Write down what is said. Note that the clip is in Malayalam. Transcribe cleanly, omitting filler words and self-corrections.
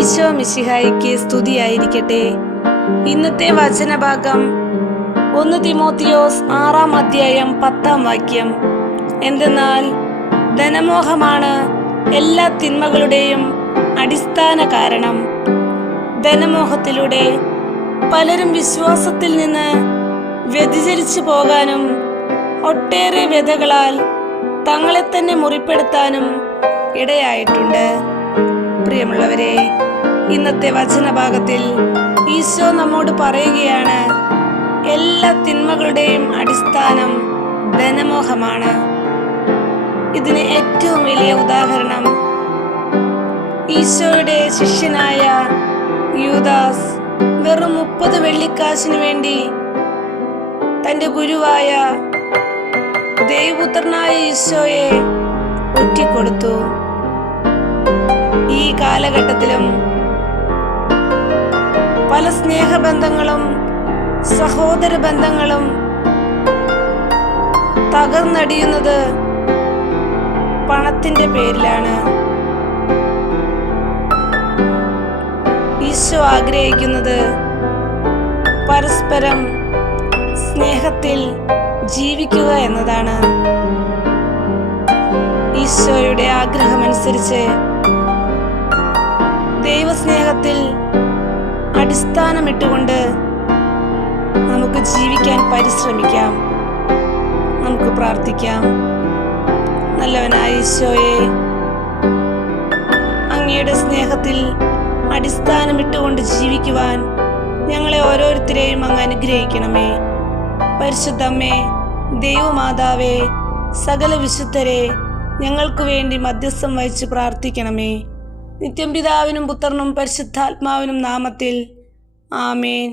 ഈശോ മിശിഹായിക്ക് സ്തുതിയായിരിക്കട്ടെ. ഇന്നത്തെ വചനഭാഗം 1 തിമോത്തിയോസ് 6 അധ്യായം 10 വാക്യം. എന്തെന്നാൽ ധനമോഹമാണ് എല്ലാ തിന്മകളുടെയും അടിസ്ഥാന കാരണം. ധനമോഹത്തിലൂടെ പലരും വിശ്വാസത്തിൽ നിന്ന് വ്യതിചലിച്ചു പോകാനും ഒട്ടേറെ വ്യതകളാൽ തങ്ങളെ തന്നെ മുറിപ്പെടുത്താനും ഇടയായിട്ടുണ്ട്. പ്രിയമുള്ളവരെ, ഇന്നത്തെ വചനഭാഗത്തിൽ ഈശോ നമ്മോട് പറയുകയാണ്, എല്ലാ തിന്മകളുടെയും അടിസ്ഥാനം ധനമോഹമാണ്. ഇതിന് ഏറ്റവും വലിയ ഉദാഹരണം ഈശോയുടെ ശിഷ്യനായ യൂദാസ് വെറും 30 വെള്ളിക്കാശിനു വേണ്ടി തൻ്റെ ഗുരുവായ ദൈവപുത്രനായ ഈശോയെ ഒറ്റിക്കൊടുത്തു. ഈ കാലഘട്ടത്തിലും പല സ്നേഹബന്ധങ്ങളും സഹോദര ബന്ധങ്ങളും തകർന്നടിയുന്നത് പണത്തിന്റെ പേരിലാണ്. ഈശോ ആഗ്രഹിക്കുന്നത് പരസ്പരം സ്നേഹത്തിൽ ജീവിക്കുക എന്നതാണ്. ഈശോയുടെ ആഗ്രഹമനുസരിച്ച് ദൈവസ്നേഹത്തിൽ അടിസ്ഥാനമിട്ടുകൊണ്ട് നമുക്ക് ജീവിക്കാൻ പരിശ്രമിക്കാം. നമുക്ക് പ്രാർത്ഥിക്കാം. നല്ലവനായ ഈശോയെ, അങ്ങയുടെ സ്നേഹത്തിൽ അടിസ്ഥാനമിട്ടുകൊണ്ട് ജീവിക്കുവാൻ ഞങ്ങളെ ഓരോരുത്തരെയും അങ്ങ് അനുഗ്രഹിക്കണമേ. പരിശുദ്ധ അമ്മേ, ദൈവമാതാവേ, സകല വിശുദ്ധരെ ഞങ്ങൾക്ക് വേണ്ടി മധ്യസ്ഥം വഹിച്ച് പ്രാർത്ഥിക്കണമേ. നിത്യം പിതാവിനും പുത്രനും പരിശുദ്ധാത്മാവിനും നാമത്തിൽ ആമേൻ.